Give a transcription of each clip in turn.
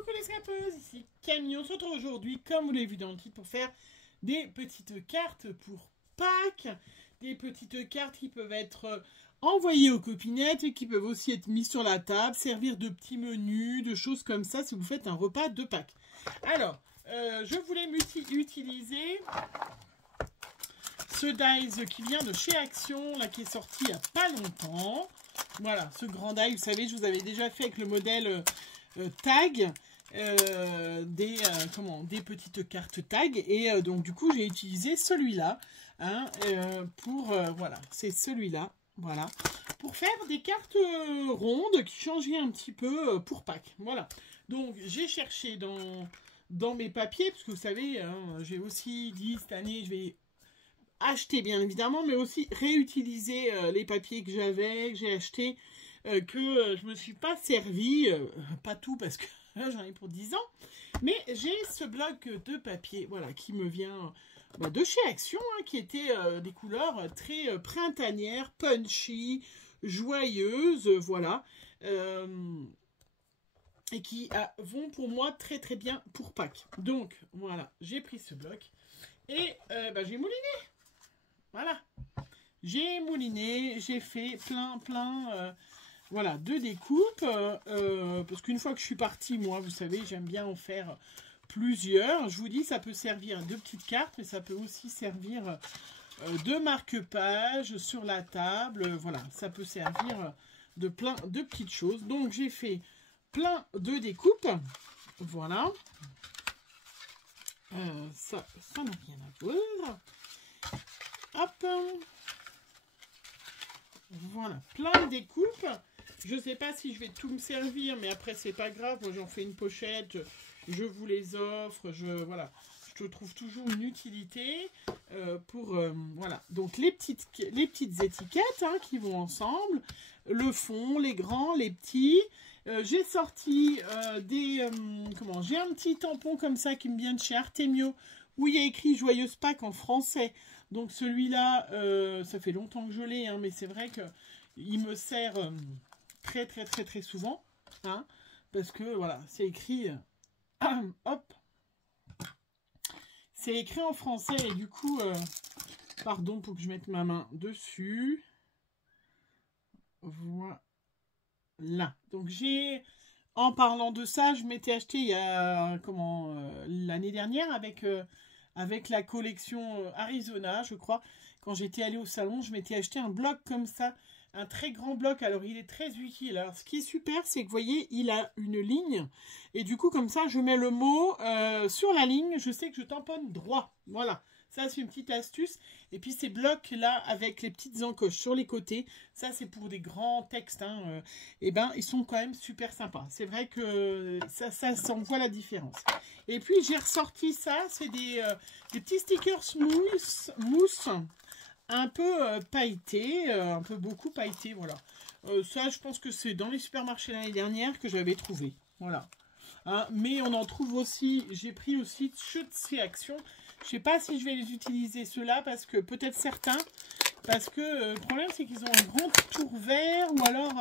coucou les scrapeuses, ici Camille. On se retrouve aujourd'hui, comme vous l'avez vu dans le titre, pour faire des petites cartes pour Pâques. Des petites cartes qui peuvent être envoyées aux copinettes et qui peuvent aussi être mises sur la table, servir de petits menus, de choses comme ça si vous faites un repas de Pâques. Alors, je voulais utiliser ce dies qui vient de chez Action, là, qui est sorti il n'y a pas longtemps. Voilà, ce grand die, vous savez, je vous avais déjà fait avec le modèle tag, des petites cartes tag. Et donc, du coup, j'ai utilisé celui-là, hein, voilà, c'est celui-là, voilà, pour faire des cartes rondes qui changeaient un petit peu pour Pâques. Voilà, donc j'ai cherché dans mes papiers, parce que vous savez, hein, j'ai aussi dit cette année, je vais acheter bien évidemment, mais aussi réutiliser les papiers que j'ai achetés, que je me suis pas servi, pas tout parce que j'en ai pour 10 ans, mais j'ai ce bloc de papier, voilà, qui me vient de chez Action, hein, qui était des couleurs très printanières, punchy, joyeuses, voilà, et qui vont pour moi très très bien pour Pâques. Donc voilà, j'ai pris ce bloc et j'ai mouliné. Voilà, j'ai mouliné, j'ai fait plein voilà, de découpes, parce qu'une fois que je suis partie, moi, vous savez, j'aime bien en faire plusieurs. Je vous dis, ça peut servir de petites cartes, mais ça peut aussi servir de marque-page sur la table. Voilà, ça peut servir de plein de petites choses. Donc, j'ai fait plein de découpes. Voilà. Ça n'a rien à voir. Hop, voilà, plein de découpes. Je ne sais pas si je vais tout me servir, mais après c'est pas grave. Moi j'en fais une pochette, je vous les offre. Voilà, je trouve toujours une utilité voilà. Donc les petites étiquettes, hein, qui vont ensemble, le fond, les grands, les petits. J'ai sorti j'ai un petit tampon comme ça qui me vient de chez Artemio, où il y a écrit Joyeuse Pâques en français. Donc celui-là, ça fait longtemps que je l'ai, hein, mais c'est vrai qu'il me sert très souvent, hein, parce que voilà, c'est écrit, hop, c'est écrit en français et du coup, pardon pour que je mette ma main dessus, voilà. Donc en parlant de ça, je m'étais acheté il y a l'année dernière avec la collection Arizona, je crois. Quand j'étais allée au salon, je m'étais acheté un bloc comme ça, un très grand bloc. Alors, il est très utile. Alors, ce qui est super, c'est que, vous voyez, il a une ligne. Et du coup, comme ça, je mets le mot sur la ligne. Je sais que je tamponne droit. Voilà. Ça, c'est une petite astuce. Et puis, ces blocs-là, avec les petites encoches sur les côtés, ça, c'est pour des grands textes, hein, ils sont quand même super sympas. C'est vrai que ça voit la différence. Et puis, j'ai ressorti ça. C'est des petits stickers mousse un peu pailletés, un peu beaucoup pailletés, voilà. Ça, je pense que c'est dans les supermarchés l'année dernière que j'avais trouvé. Voilà. Hein, mais on en trouve aussi, j'ai pris aussi chez Action. Je ne sais pas si je vais les utiliser ceux-là, parce que peut-être certains, parce que le problème c'est qu'ils ont un grand tour vert, ou alors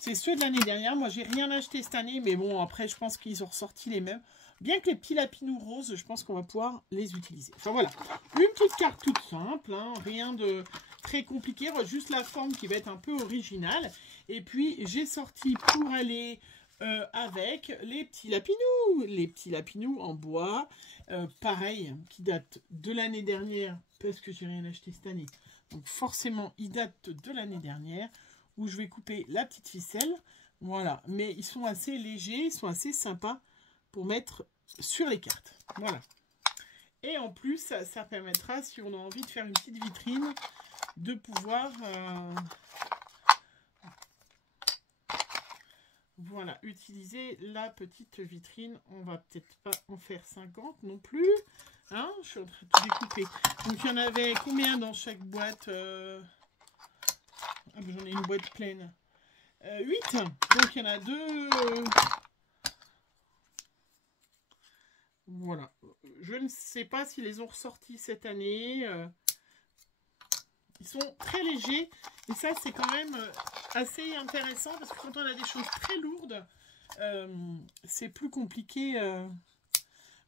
c'est ceux de l'année dernière. Moi j'ai rien acheté cette année, mais bon, après je pense qu'ils ont ressorti les mêmes. Bien que les petits lapinous roses, je pense qu'on va pouvoir les utiliser. Enfin voilà, une petite carte toute simple, hein, rien de très compliqué, juste la forme qui va être un peu originale. Et puis j'ai sorti pour aller avec les petits lapinous en bois, pareil, qui datent de l'année dernière, parce que j'ai rien acheté cette année. Donc forcément, ils datent de l'année dernière, où je vais couper la petite ficelle. Voilà, mais ils sont assez légers, ils sont assez sympas pour mettre sur les cartes. Voilà. Et en plus, ça permettra, si on a envie de faire une petite vitrine, de pouvoir voilà, utiliser la petite vitrine. On va peut-être pas en faire 50 non plus. Hein, je suis en train de tout découper. Donc, il y en avait combien dans chaque boîte? J'en ai une boîte pleine. 8. Donc, il y en a 2. Voilà. Je ne sais pas s'ils les ont ressortis cette année. Ils sont très légers. Et ça, c'est quand même assez intéressant. Parce que quand on a des choses très lourdes, c'est plus compliqué.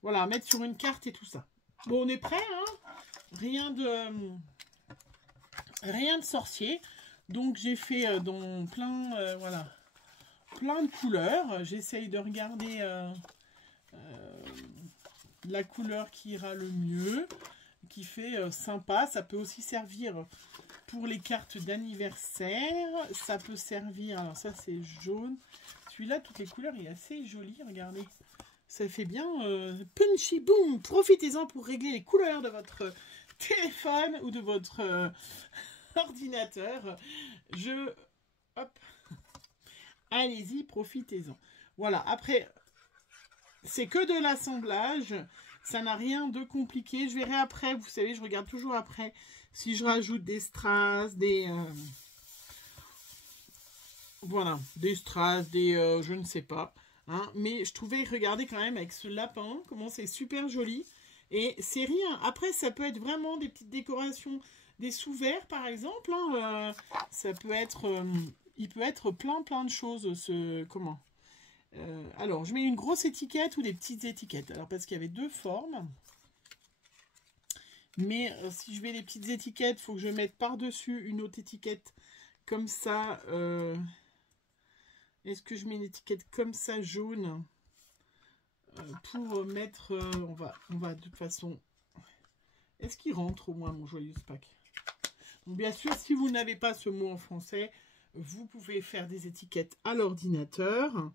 Voilà, à mettre sur une carte et tout ça. Bon, on est prêt, hein? Rien de sorcier. Donc, j'ai fait dans plein, voilà, plein de couleurs. J'essaye de regarder la couleur qui ira le mieux, qui fait sympa. Ça peut aussi servir pour les cartes d'anniversaire. Ça peut servir, alors ça c'est jaune. Celui-là, toutes les couleurs, il est assez joli, regardez. Ça fait bien punchy boom. Profitez-en pour régler les couleurs de votre téléphone ou de votre ordinateur. Hop. Allez-y, profitez-en. Voilà, après, c'est que de l'assemblage. Ça n'a rien de compliqué. Je verrai après, vous savez, je regarde toujours après si je rajoute des strass, voilà, des strass, je ne sais pas. Hein, mais je trouvais, regardez quand même avec ce lapin, comment c'est super joli. Et c'est rien. Après, ça peut être vraiment des petites décorations, des sous-verts par exemple. Hein, ça peut être, il peut être plein de choses. Alors, je mets une grosse étiquette ou des petites étiquettes. Alors, parce qu'il y avait deux formes. Mais si je mets des petites étiquettes, il faut que je mette par-dessus une autre étiquette comme ça. Est-ce que je mets une étiquette comme ça, jaune, pour mettre... on va de toute façon... Est-ce qu'il rentre au moins, mon joyeux pack? Donc, bien sûr, si vous n'avez pas ce mot en français, vous pouvez faire des étiquettes à l'ordinateur.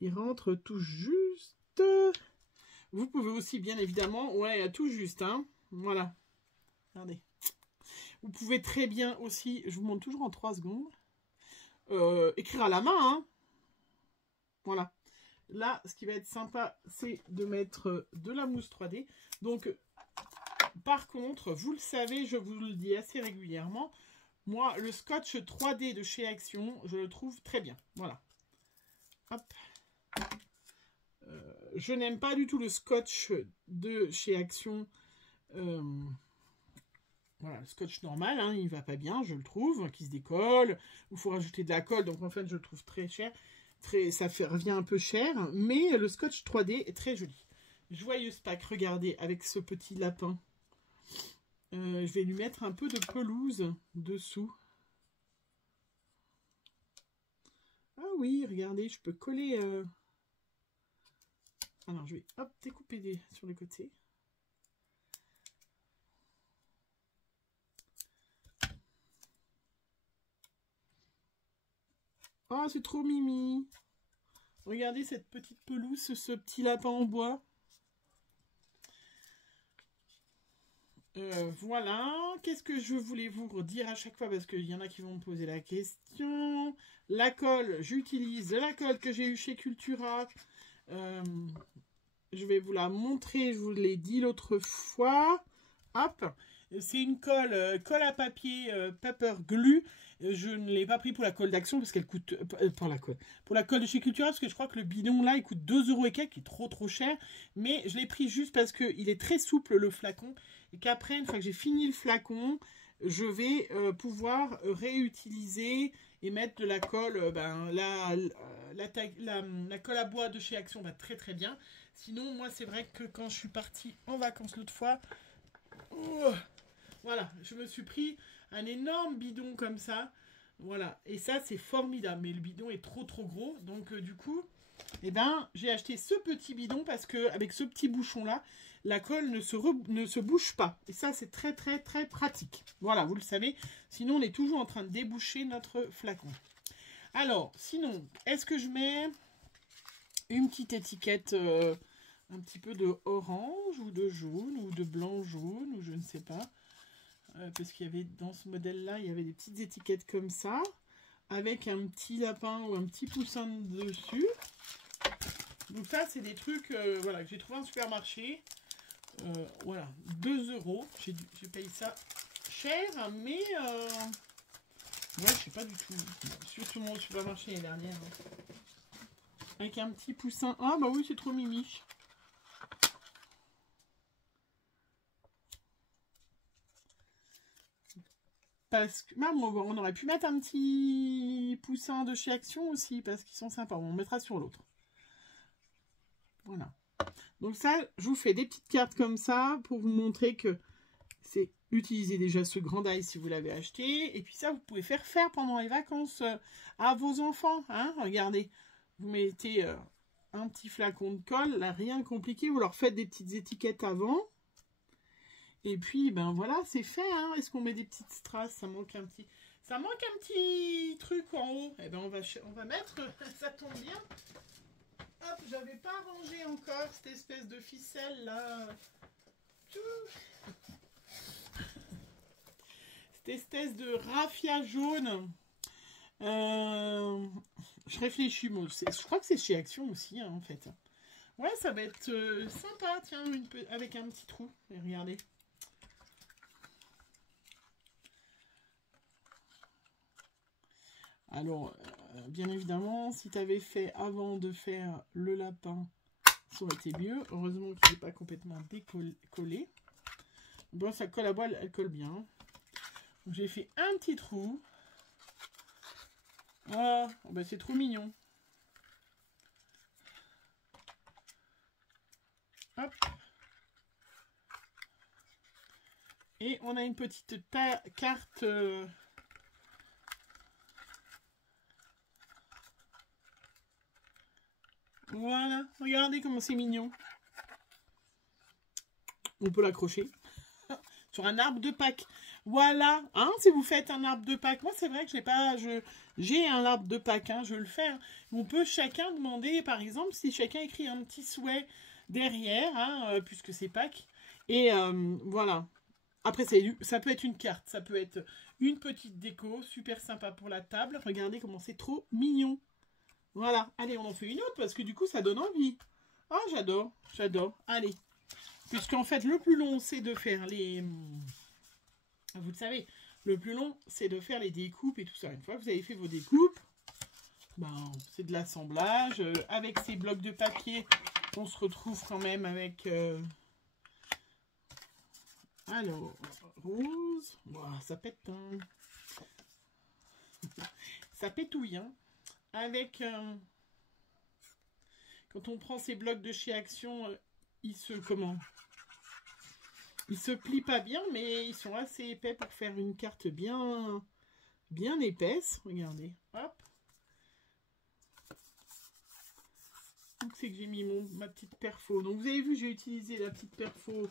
Il rentre tout juste. Vous pouvez aussi, bien évidemment... Ouais, tout juste, hein. Voilà. Regardez. Vous pouvez très bien aussi... Je vous montre toujours en 3 secondes. Écrire à la main, hein. Voilà. Là, ce qui va être sympa, c'est de mettre de la mousse 3D. Donc, par contre, vous le savez, je vous le dis assez régulièrement, moi, le scotch 3D de chez Action, je le trouve très bien. Voilà. Hop. Je n'aime pas du tout le scotch de chez Action. Voilà, le scotch normal, hein, il va pas bien, je le trouve, qui se décolle. Il faut rajouter de la colle, donc en fait, je le trouve très cher. Ça revient un peu cher, mais le scotch 3D est très joli. Joyeuse Pâques, regardez, avec ce petit lapin. Je vais lui mettre un peu de pelouse dessous. Ah oui, regardez, je peux coller... Alors, je vais hop, découper sur les côtés. Oh, c'est trop mimi. Regardez cette petite pelouse, ce petit lapin en bois. Voilà. Qu'est-ce que je voulais vous redire à chaque fois, parce qu'il y en a qui vont me poser la question. La colle, j'utilise la colle que j'ai eue chez Cultura. Je vais vous la montrer, je vous l'ai dit l'autre fois. Hop. C'est une colle à papier paper glue. Je ne l'ai pas pris pour la colle d'Action parce qu'elle coûte... pour la colle de chez Cultura, parce que je crois que le bidon là, il coûte 2 € et quelques, qui est trop cher. Mais je l'ai pris juste parce qu'il est très souple le flacon. Et qu'après, une fois que j'ai fini le flacon, je vais pouvoir réutiliser et mettre de la colle. La colle à bois de chez Action va très bien. Sinon, moi, c'est vrai que quand je suis partie en vacances l'autre fois... Voilà, je me suis pris un énorme bidon comme ça. Voilà, et ça c'est formidable. Mais le bidon est trop gros. Donc du coup, eh ben, j'ai acheté ce petit bidon parce que avec ce petit bouchon là, la colle ne se bouge pas. Et ça c'est très pratique. Voilà, vous le savez. Sinon on est toujours en train de déboucher notre flacon. Alors, sinon, est-ce que je mets une petite étiquette un petit peu de orange ou de jaune ou de blanc jaune ou je ne sais pas. Parce qu'il y avait dans ce modèle-là, il y avait des petites étiquettes comme ça, avec un petit lapin ou un petit poussin dessus. Donc ça, c'est des trucs voilà, que j'ai trouvé en supermarché. Voilà, 2 €. J'ai payé ça cher, mais ouais, je sais pas du tout. Surtout mon supermarché l'année dernière. Hein. Avec un petit poussin. Ah bah oui, c'est trop mimi. Parce que même on aurait pu mettre un petit poussin de chez Action aussi, parce qu'ils sont sympas. On mettra sur l'autre. Voilà. Donc ça, je vous fais des petites cartes comme ça pour vous montrer que c'est utiliser déjà ce grand die si vous l'avez acheté. Et puis ça, vous pouvez faire pendant les vacances à vos enfants. Hein. Regardez, vous mettez un petit flacon de colle, là, rien de compliqué. Vous leur faites des petites étiquettes avant. Et puis, ben voilà, c'est fait. Hein. Est-ce qu'on met des petites strass? Ça manque un petit truc en haut. Eh ben on va mettre, ça tombe bien. Hop, j'avais pas rangé encore cette espèce de ficelle là. Cette espèce de raffia jaune. Je réfléchis, moi. Je crois que c'est chez Action aussi, hein, en fait. Ouais, ça va être sympa, tiens, avec un petit trou. Et regardez. Alors, bien évidemment, si tu avais fait avant de faire le lapin, ça aurait été mieux. Heureusement qu'il n'est pas complètement décollé. Bon, ça colle à bois, elle colle bien. J'ai fait un petit trou. Oh, bah c'est trop mignon. Hop. Et on a une petite carte... Voilà, regardez comment c'est mignon. On peut l'accrocher sur un arbre de Pâques. Voilà, hein, si vous faites un arbre de Pâques. Moi, c'est vrai que j'ai un arbre de Pâques, hein, je le fais. Hein. On peut chacun demander, par exemple, si chacun écrit un petit souhait derrière, hein, puisque c'est Pâques. Et voilà. Après, ça peut être une carte, ça peut être une petite déco, super sympa pour la table. Regardez comment c'est trop mignon. Voilà, allez, on en fait une autre parce que du coup, ça donne envie. Oh, j'adore, j'adore. Allez, puisqu'en fait, le plus long, c'est de faire les... Vous le savez, le plus long, c'est de faire les découpes et tout ça. Une fois que vous avez fait vos découpes, ben, c'est de l'assemblage. Avec ces blocs de papier, on se retrouve quand même avec... Alors, rose. Wow, ça pète. Hein. Ça pétouille, hein. Avec... quand on prend ces blocs de chez Action, ils se... Comment ? Ils se plient pas bien, mais ils sont assez épais pour faire une carte bien épaisse. Regardez, hop. Donc c'est que j'ai mis ma petite perfo. Donc vous avez vu, j'ai utilisé la petite perfo.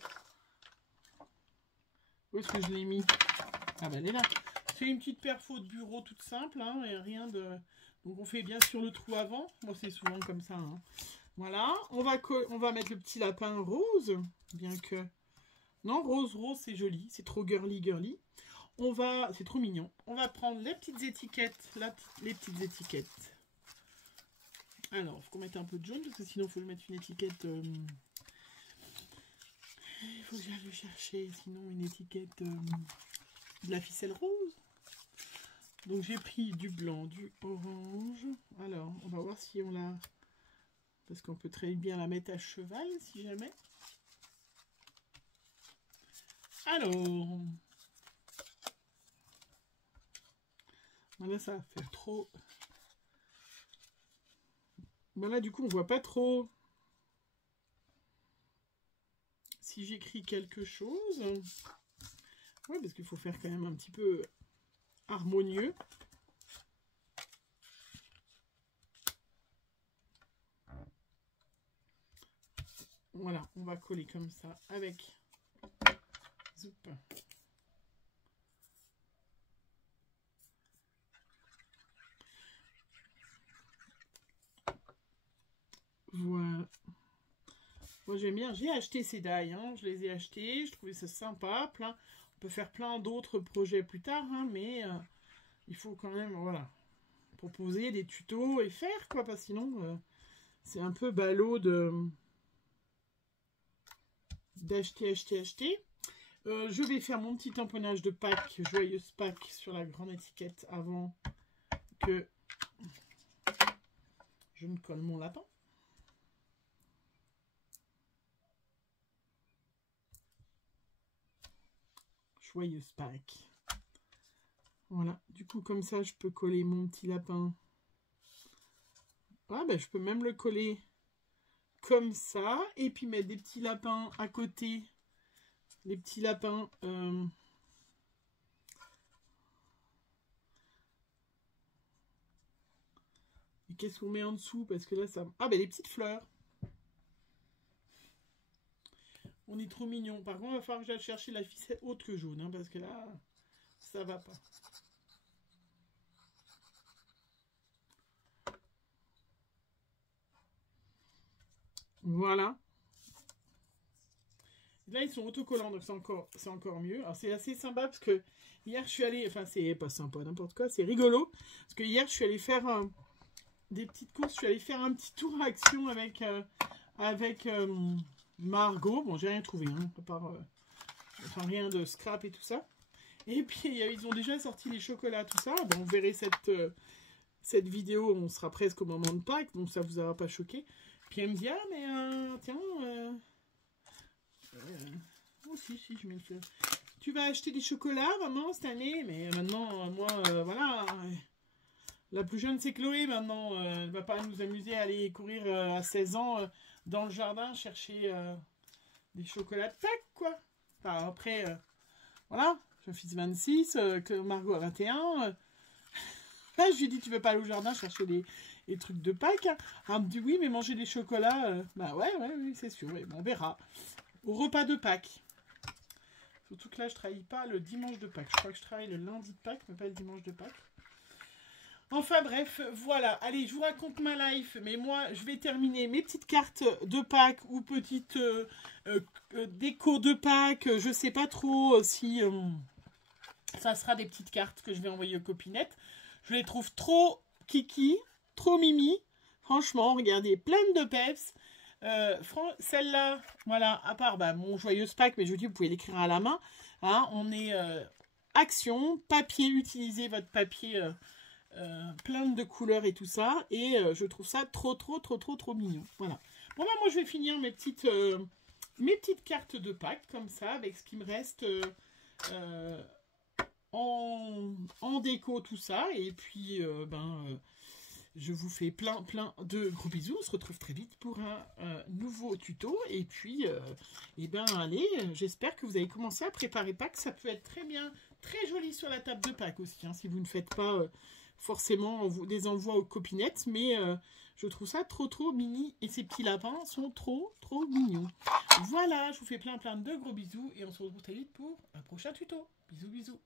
Où est-ce que je l'ai mis? Ah ben elle est là. C'est une petite perfo de bureau toute simple, hein, et rien de... Donc on fait bien sûr le trou avant. Moi c'est souvent comme ça. Hein. Voilà, on va mettre le petit lapin rose, bien que... Non, rose, c'est joli. C'est trop girly. C'est trop mignon. On va prendre les petites étiquettes. Les petites étiquettes. Alors, il faut qu'on mette un peu de jaune, parce que sinon, il faut mettre une étiquette... Il faut que j'aille le chercher, sinon une étiquette de la ficelle rose. Donc, j'ai pris du blanc, du orange. Alors, on va voir si on l'a... Parce qu'on peut très bien la mettre à cheval, si jamais. Alors, voilà, ça va faire trop. Voilà, du coup, on voit pas trop si j'écris quelque chose. Oui, parce qu'il faut faire quand même un petit peu harmonieux. Voilà, on va coller comme ça avec... Zoup. Voilà. Moi j'aime bien, j'ai acheté ces die, hein. Je les ai achetés, je trouvais ça sympa, on peut faire plein d'autres projets plus tard, hein, mais il faut quand même, voilà, proposer des tutos et faire, quoi, parce que sinon, c'est un peu ballot d'acheter. Je vais faire mon petit tamponnage de Pâques, joyeuse Pâques, sur la grande étiquette avant que je ne colle mon lapin. Joyeuse Pâques. Voilà, du coup comme ça je peux coller mon petit lapin. Ah ben je peux même le coller comme ça et puis mettre des petits lapins à côté. Les petits lapins et qu'est-ce qu'on met en dessous? Parce que là ça... Ah ben les petites fleurs. On est trop mignon. Par contre il va falloir que j'aille chercher la ficelle autre que jaune. Hein, parce que là ça va pas. Voilà. Là, ils sont autocollants, donc c'est encore mieux. Alors, c'est assez sympa parce que hier, je suis allée... Enfin, c'est pas sympa, n'importe quoi, c'est rigolo. Parce que hier, je suis allée faire des petites courses. Je suis allée faire un petit tour à Action avec Margot. Bon, j'ai rien trouvé, hein, à part... enfin, rien de scrap et tout ça. Et puis, ils ont déjà sorti les chocolats, tout ça. Bon, vous verrez cette vidéo, on sera presque au moment de Pâques, donc ça vous aura pas choqué. Puis elle me dit, ah, mais tiens... oh si, je mets le... Tu vas acheter des chocolats, maman, cette année? Mais maintenant, moi, voilà. La plus jeune, c'est Chloé, maintenant. Elle va pas nous amuser à aller courir à 16 ans dans le jardin chercher des chocolats de Pâques, quoi. Enfin, après, voilà. Je fils 26, que Margot a 21. Là, je lui ai dit, tu veux pas aller au jardin chercher les trucs de Pâques? Elle me dit, oui, mais manger des chocolats, bah ouais, oui, c'est sûr. Et bon, on verra. Au repas de Pâques. Surtout que là, je travaille pas le dimanche de Pâques. Je crois que je travaille le lundi de Pâques, mais pas le dimanche de Pâques. Enfin bref, voilà. Allez, je vous raconte ma life. Mais moi, je vais terminer mes petites cartes de Pâques ou petites déco de Pâques. Je sais pas trop si ça sera des petites cartes que je vais envoyer aux copinettes. Je les trouve trop kiki, trop mimi. Franchement, regardez, pleine de peps. Celle-là, voilà, à part mon joyeuse Pâques, mais je vous dis, vous pouvez l'écrire à la main. Hein, on est Action, papier, utilisez votre papier plein de couleurs et tout ça. Et je trouve ça trop mignon. Voilà. Bon, moi, je vais finir mes petites cartes de Pâques, comme ça, avec ce qui me reste en déco, tout ça. Et puis, je vous fais plein de gros bisous. On se retrouve très vite pour un nouveau tuto. Et puis, allez, j'espère que vous avez commencé à préparer Pâques. Ça peut être très bien, très joli sur la table de Pâques aussi. Hein, si vous ne faites pas forcément des envois aux copinettes. Mais je trouve ça trop mini. Et ces petits lapins sont trop mignons. Voilà, je vous fais plein de gros bisous. Et on se retrouve très vite pour un prochain tuto. Bisous.